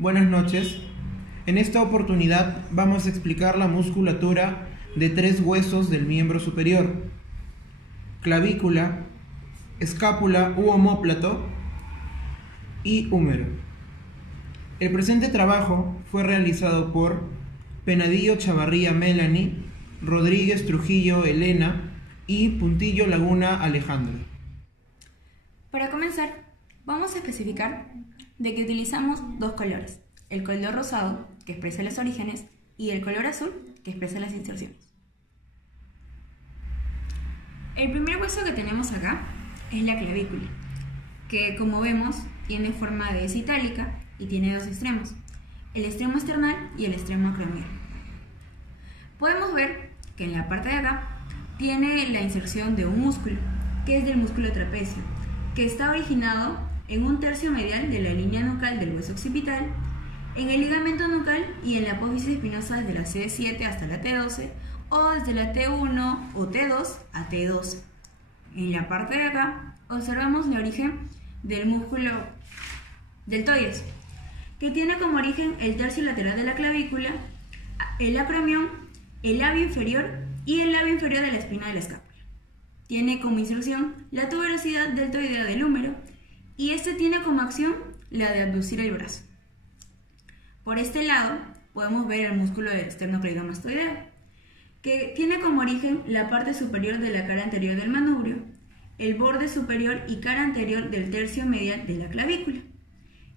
Buenas noches. En esta oportunidad vamos a explicar la musculatura de tres huesos del miembro superior: clavícula, escápula u omóplato y húmero. El presente trabajo fue realizado por Penadillo Chavarría Melanie, Rodríguez Trujillo Elena y Puntillo Laguna Alejandro. Para comenzar, vamos a especificar de que utilizamos dos colores: el color rosado, que expresa los orígenes, y el color azul, que expresa las inserciones. El primer hueso que tenemos acá es la clavícula, que como vemos tiene forma de S itálica y tiene dos extremos, el extremo external y el extremo acromial. Podemos ver que en la parte de acá tiene la inserción de un músculo, que es del músculo trapecio, que está originado en un tercio medial de la línea nucal del hueso occipital, en el ligamento nucal y en la apófisis espinosa desde la C7 hasta la T12 o desde la T1 o T2 a T12. En la parte de acá observamos el origen del músculo deltoides, que tiene como origen el tercio lateral de la clavícula, el acromión, el labio inferior y el labio inferior de la espina de la escápula. Tiene como inserción la tuberosidad deltoidea del húmero y este tiene como acción la de abducir el brazo. Por este lado podemos ver el músculo esternocleidomastoideo, que tiene como origen la parte superior de la cara anterior del manubrio, el borde superior y cara anterior del tercio medial de la clavícula,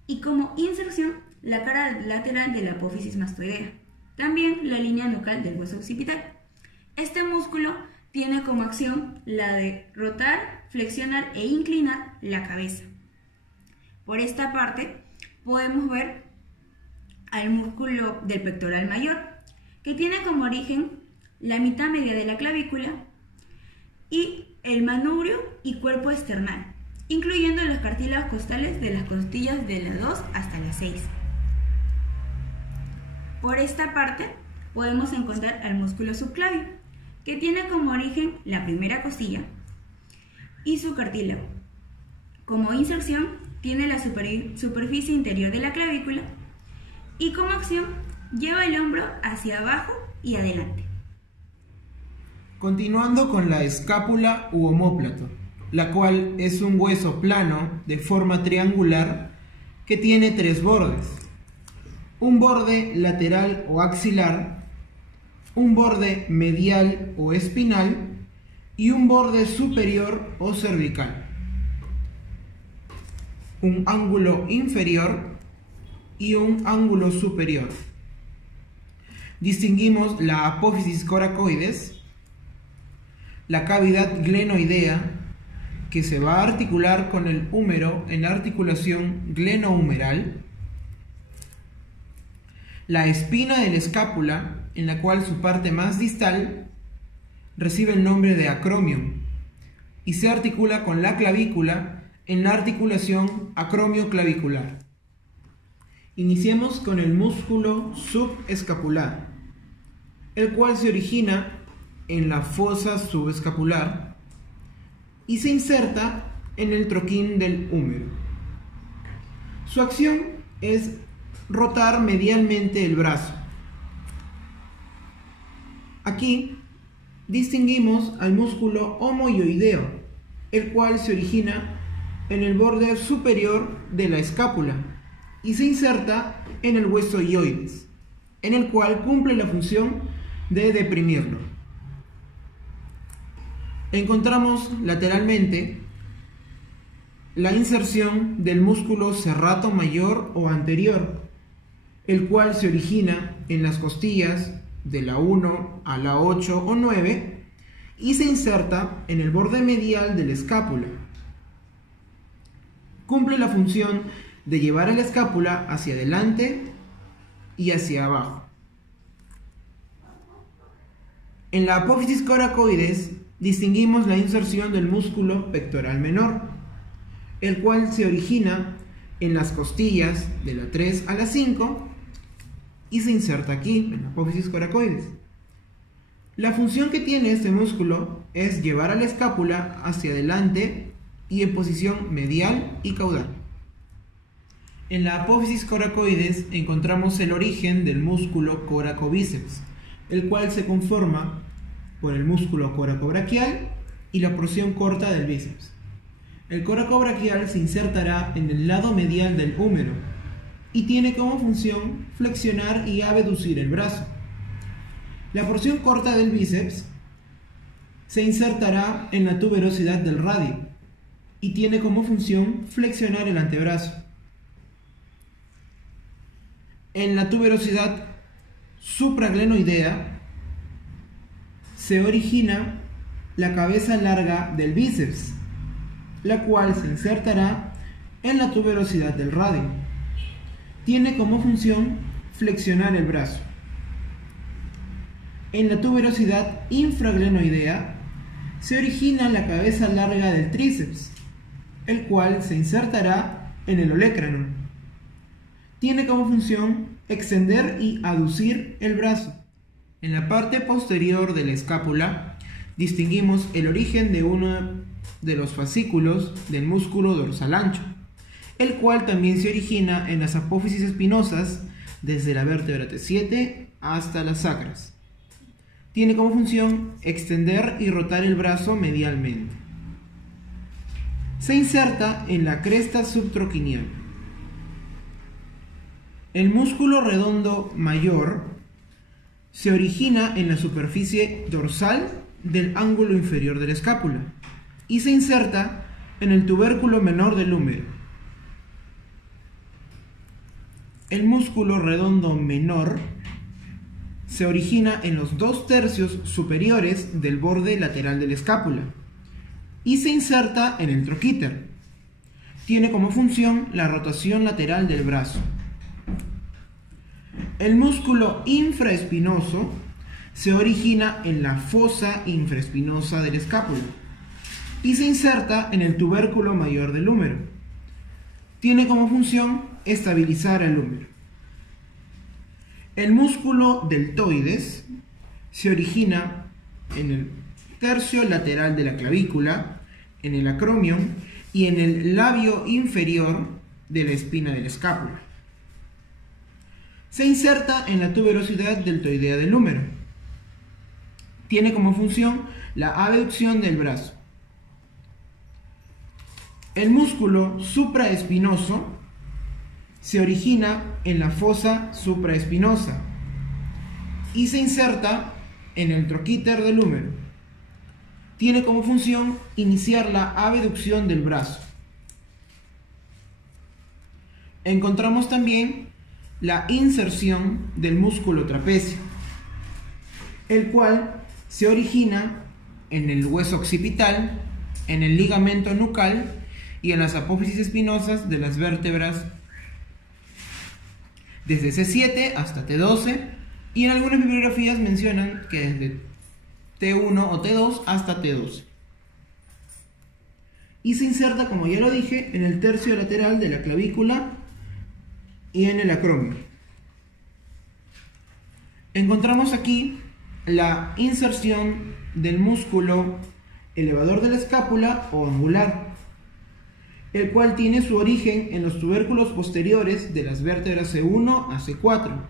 y como inserción la cara lateral de la apófisis mastoidea, también la línea nucal del hueso occipital. Este músculo tiene como acción la de rotar, flexionar e inclinar la cabeza. Por esta parte podemos ver al músculo del pectoral mayor, que tiene como origen la mitad media de la clavícula y el manubrio y cuerpo esternal, incluyendo los cartílagos costales de las costillas de la 2 hasta la 6. Por esta parte podemos encontrar al músculo subclavio, que tiene como origen la primera costilla y su cartílago. Como inserción tiene la superficie interior de la clavícula y como acción lleva el hombro hacia abajo y adelante. Continuando con la escápula u omóplato, la cual es un hueso plano de forma triangular que tiene tres bordes: un borde lateral o axilar, un borde medial o espinal y un borde superior o cervical, un ángulo inferior y un ángulo superior. Distinguimos la apófisis coracoides, la cavidad glenoidea, que se va a articular con el húmero en la articulación glenohumeral, la espina de la escápula, en la cual su parte más distal recibe el nombre de acromion y se articula con la clavícula en la articulación acromioclavicular. Iniciemos con el músculo subescapular, el cual se origina en la fosa subescapular y se inserta en el troquín del húmero. Su acción es rotar medialmente el brazo. Aquí distinguimos al músculo homoioideo, el cual se origina en el borde superior de la escápula y se inserta en el hueso ioides, en el cual cumple la función de deprimirlo. Encontramos lateralmente la inserción del músculo serrato mayor o anterior, el cual se origina en las costillas de la 1 a la 8 o 9 y se inserta en el borde medial de la escápula. Cumple la función de llevar a la escápula hacia adelante y hacia abajo. En la apófisis coracoides distinguimos la inserción del músculo pectoral menor, el cual se origina en las costillas de la 3 a la 5 y se inserta aquí, en la apófisis coracoides. La función que tiene este músculo es llevar a la escápula hacia adelante y en posición medial y caudal. En la apófisis coracoides encontramos el origen del músculo coracobíceps, el cual se conforma por el músculo coracobraquial y la porción corta del bíceps. El coracobraquial se insertará en el lado medial del húmero y tiene como función flexionar y abducir el brazo. La porción corta del bíceps se insertará en la tuberosidad del radio y tiene como función flexionar el antebrazo. En la tuberosidad supraglenoidea se origina la cabeza larga del bíceps, la cual se insertará en la tuberosidad del radio. Tiene como función flexionar el brazo. En la tuberosidad infraglenoidea se origina la cabeza larga del tríceps, el cual se insertará en el olecrano. Tiene como función extender y aducir el brazo. En la parte posterior de la escápula distinguimos el origen de uno de los fascículos del músculo dorsal ancho, el cual también se origina en las apófisis espinosas desde la vértebra T7 hasta las sacras. Tiene como función extender y rotar el brazo medialmente. Se inserta en la cresta subtroquinial. El músculo redondo mayor se origina en la superficie dorsal del ángulo inferior de la escápula y se inserta en el tubérculo menor del húmero. El músculo redondo menor se origina en los 2/3 superiores del borde lateral de la escápula y se inserta en el troquíter. Tiene como función la rotación lateral del brazo. El músculo infraespinoso se origina en la fosa infraespinosa de la escápula y se inserta en el tubérculo mayor del húmero. Tiene como función estabilizar el húmero. El músculo deltoides se origina en el tercio lateral de la clavícula, en el acromion y en el labio inferior de la espina de la escápula. Se inserta en la tuberosidad deltoidea del húmero. Tiene como función la abducción del brazo. El músculo supraespinoso se origina en la fosa supraespinosa y se inserta en el troquíter del húmero. Tiene como función iniciar la abducción del brazo. Encontramos también la inserción del músculo trapecio, el cual se origina en el hueso occipital, en el ligamento nucal y en las apófisis espinosas de las vértebras desde C7 hasta T12, y en algunas bibliografías mencionan que desde T1 o T2 hasta T12. Y se inserta, como ya lo dije, en el tercio lateral de la clavícula y en el acromio. Encontramos aquí la inserción del músculo elevador de la escápula o angular, el cual tiene su origen en los tubérculos posteriores de las vértebras C1 a C4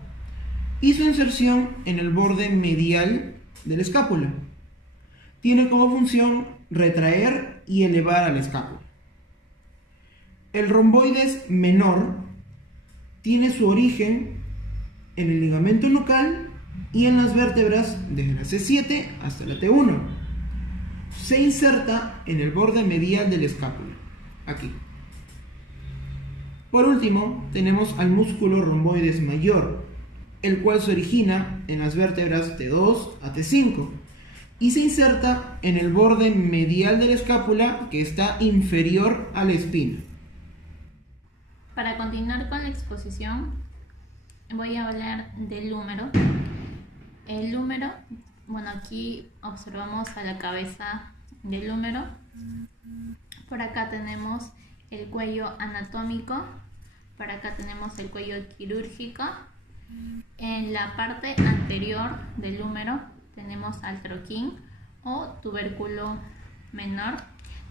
y su inserción en el borde medial de la escápula. Tiene como función retraer y elevar a la escápula. El romboides menor tiene su origen en el ligamento nucal y en las vértebras desde la C7 hasta la T1. Se inserta en el borde medial de la escápula, aquí. Por último, tenemos al músculo romboides mayor, el cual se origina en las vértebras T2 a T5 y se inserta en el borde medial de la escápula que está inferior a la espina. Para continuar con la exposición, voy a hablar del húmero. El húmero, bueno, aquí observamos a la cabeza del húmero. Por acá tenemos el cuello anatómico, por acá tenemos el cuello quirúrgico. En la parte anterior del húmero tenemos al troquín o tubérculo menor.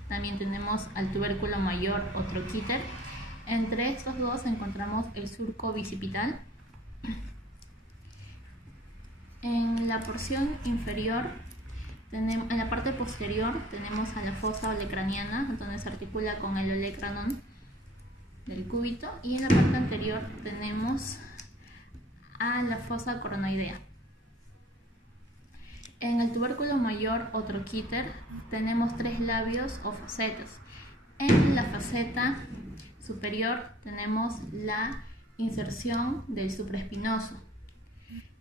También tenemos al tubérculo mayor o troquíter. Entre estos dos encontramos el surco bicipital. En la porción inferior, en la parte posterior, tenemos a la fosa olecraniana, donde se articula con el olecranon del cúbito, y en la parte anterior tenemos a la fosa coronoidea. En el tubérculo mayor o troquíter tenemos 3 labios o facetas. En la faceta superior tenemos la inserción del supraespinoso.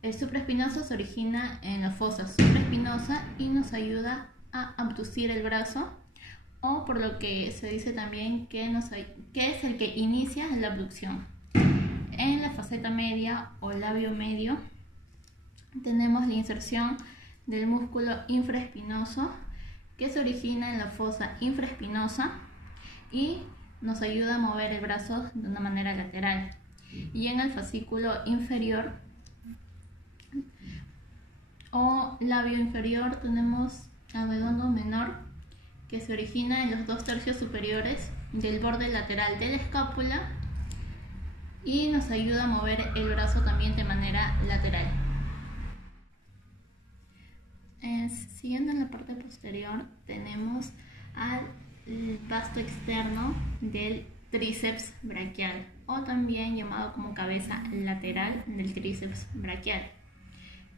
El supraespinoso se origina en la fosa supraespinosa y nos ayuda a abducir el brazo, o por lo que se dice también que es el que inicia la abducción. En la faceta media o labio medio tenemos la inserción del músculo infraespinoso, que se origina en la fosa infraespinosa y nos ayuda a mover el brazo de una manera lateral. Y en el fascículo inferior o labio inferior tenemos abedono menor, que se origina en los 2/3 superiores del borde lateral de la escápula y nos ayuda a mover el brazo también de manera lateral. Siguiendo en la parte posterior tenemos al vasto externo del tríceps braquial, o también llamado como cabeza lateral del tríceps braquial.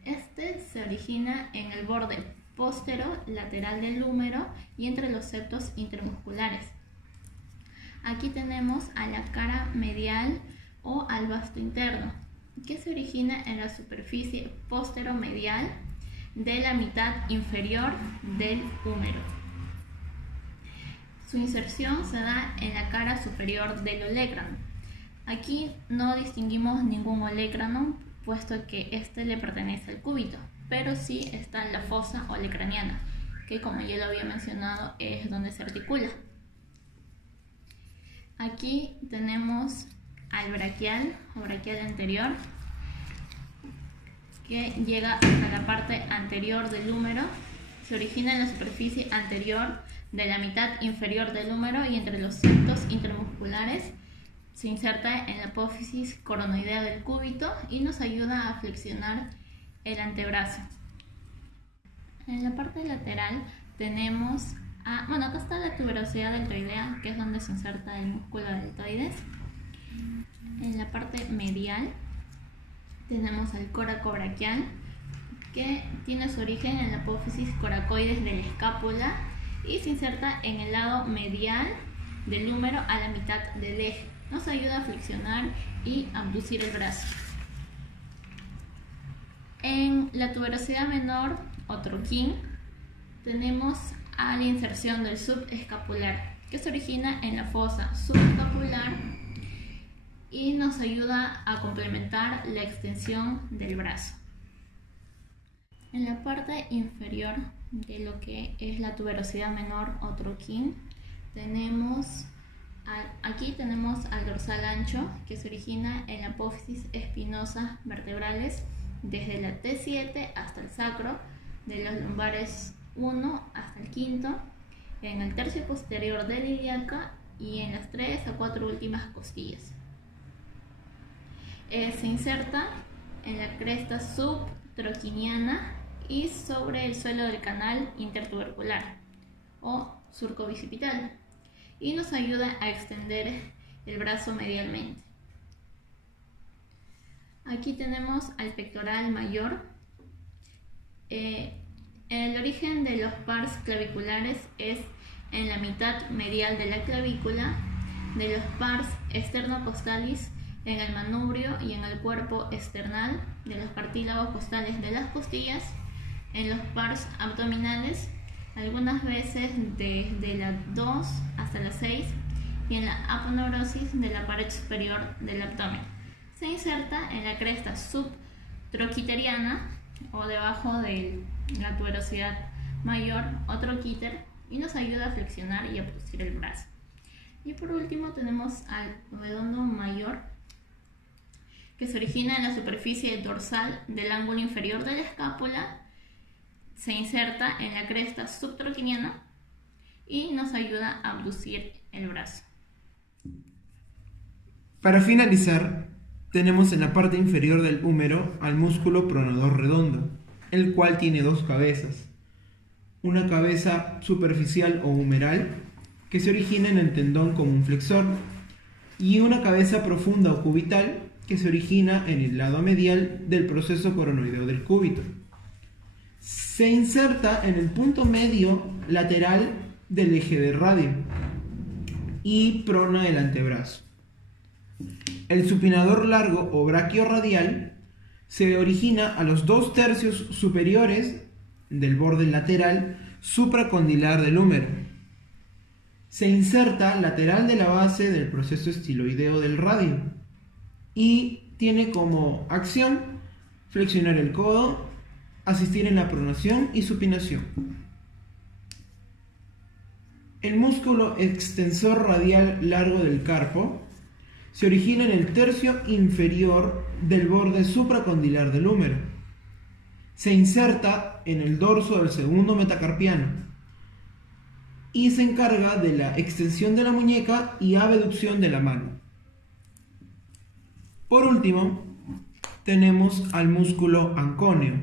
Este se origina en el borde póstero lateral del húmero y entre los septos intermusculares. Aquí tenemos a la cara medial o al vasto interno, que se origina en la superficie póstero-medial de la mitad inferior del húmero. Su inserción se da en la cara superior del olecranon. Aquí no distinguimos ningún olecranon, puesto que este le pertenece al cúbito, pero sí está en la fosa olecraniana, que como ya lo había mencionado es donde se articula. Aquí tenemos al braquial o braquial anterior, que llega hasta la parte anterior del húmero, se origina en la superficie anterior de la mitad inferior del húmero y entre los septos intermusculares. Se inserta en la apófisis coronoidea del cúbito y nos ayuda a flexionar el antebrazo. En la parte lateral tenemos acá está la tuberosidad deltoidea, que es donde se inserta el músculo deltoides. En la parte medial tenemos al coracobraquial, que tiene su origen en la apófisis coracoides de la escápula y se inserta en el lado medial del húmero a la mitad del eje. Nos ayuda a flexionar y abducir el brazo. En la tuberosidad menor o troquín tenemos a la inserción del subescapular, que se origina en la fosa subescapular y nos ayuda a complementar la extensión del brazo. En la parte inferior de lo que es la tuberosidad menor o troquín aquí tenemos al dorsal ancho, que se origina en la apófisis espinosa vertebrales desde la T7 hasta el sacro, de los lumbares 1 hasta el quinto, en el tercio posterior de la ilíaca y en las 3 a 4 últimas costillas. Se inserta en la cresta subtroquiniana y sobre el suelo del canal intertubercular o surco bicipital, y nos ayuda a extender el brazo medialmente. Aquí tenemos al pectoral mayor. El origen de los pars claviculares es en la mitad medial de la clavícula, de los pars externocostalis en el manubrio y en el cuerpo external, de los cartílagos costales de las costillas, en los pars abdominales, algunas veces desde la 2 hasta la 6, y en la aponeurosis de la pared superior del abdomen. Se inserta en la cresta subtroquiteriana o debajo de la tuberosidad mayor o troquíter y nos ayuda a flexionar y a abducir el brazo. Y por último tenemos al obedono mayor, que se origina en la superficie dorsal del ángulo inferior de la escápula, se inserta en la cresta subtroquiniana y nos ayuda a abducir el brazo. Para finalizar, tenemos en la parte inferior del húmero al músculo pronador redondo, el cual tiene dos cabezas. Una cabeza superficial o humeral, que se origina en el tendón común flexor, y una cabeza profunda o cubital, que se origina en el lado medial del proceso coronoideo del cúbito. Se inserta en el punto medio lateral del eje de radio y prona el antebrazo. El supinador largo o braquiorradial se origina a los 2/3 superiores del borde lateral supracondilar del húmero. Se inserta lateral de la base del proceso estiloideo del radio y tiene como acción flexionar el codo, asistir en la pronación y supinación. El músculo extensor radial largo del carpo se origina en el tercio inferior del borde supracondilar del húmero. Se inserta en el dorso del segundo metacarpiano y se encarga de la extensión de la muñeca y abducción de la mano. Por último, tenemos al músculo ancóneo,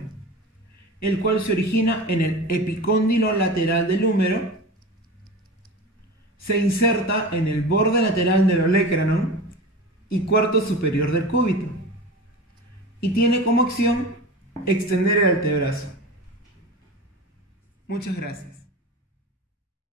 el cual se origina en el epicóndilo lateral del húmero, se inserta en el borde lateral del olecranon y cuarto superior del cúbito, y tiene como acción extender el antebrazo. Muchas gracias.